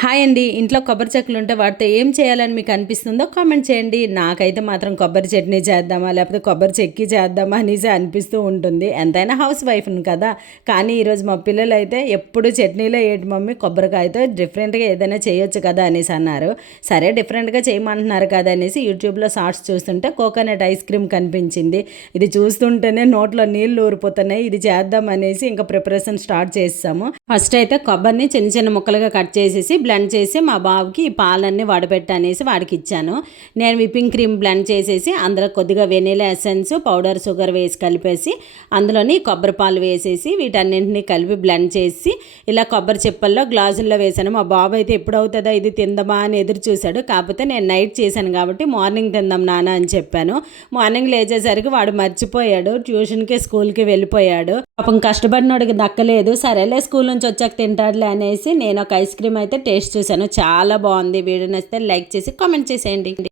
Hi అండి. ఇంట్లో కొబ్బరి చెక్కలు ఉంటే వాటితో ఏం చేయాలని మీకు అనిపిస్తుందో కామెంట్ చేయండి. నాకైతే మాత్రం కొబ్బరి చట్నీ చేద్దామా లేకపోతే కొబ్బరి చెక్కి చేద్దామా అనేసి అనిపిస్తూ ఉంటుంది. ఎంతైనా హౌస్ వైఫ్ని కదా. కానీ ఈరోజు మా పిల్లలు అయితే ఎప్పుడు చట్నీలో ఏంటి మమ్మీ కొబ్బరికాయతో డిఫరెంట్గా ఏదైనా చేయొచ్చు కదా అనేసి అన్నారు. సరే డిఫరెంట్గా చేయమంటున్నారు కదా అనేసి యూట్యూబ్లో షార్ట్స్ చూస్తుంటే కోకోనట్ ఐస్ క్రీమ్ కనిపించింది. ఇది చూస్తుంటేనే నోట్లో నీళ్ళు ఊరిపోతున్నాయి. ఇది చేద్దాం అనేసి ఇంకా ప్రిపరేషన్ స్టార్ట్ చేసాము. ఫస్ట్ అయితే కొబ్బరిని చిన్న చిన్న ముక్కలుగా కట్ చేసేసి బ్లెండ్ చేసి మా బాబుకి ఈ పాలన్నీ వడపెట్టనేసి వాడికి ఇచ్చాను. నేను విప్పింగ్ క్రీమ్ బ్లెండ్ చేసేసి అందులో కొద్దిగా వెనీలా ఎసెన్స్ పౌడర్ షుగర్ వేసి కలిపేసి అందులోని కొబ్బరి పాలు వేసేసి వీటన్నింటినీ కలిపి బ్లెండ్ చేసి ఇలా కొబ్బరి చిప్పల్లో గ్లాసుల్లో వేసాను. మా బాబు అయితే ఎప్పుడు అవుతుందా ఇది తిందామా అని ఎదురు చూశాడు. కాకపోతే నేను నైట్ చేశాను కాబట్టి మార్నింగ్ తిందాం నాన్న అని చెప్పాను. మార్నింగ్ లేచేసరికి వాడు మర్చిపోయాడు. ట్యూషన్కి స్కూల్కి వెళ్ళిపోయాడు. పాపం కష్టపడినోడికి దక్కలేదు. సరేలే స్కూల్ నుంచి వచ్చాక తింటాడులే అనేసి నేను ఒక ఐస్ క్రీమ్ అయితే టేస్ట్ చూశాను. చాలా బాగుంది. వీడియో నచ్చితే లైక్ చేసి కామెంట్ చేసేయండి.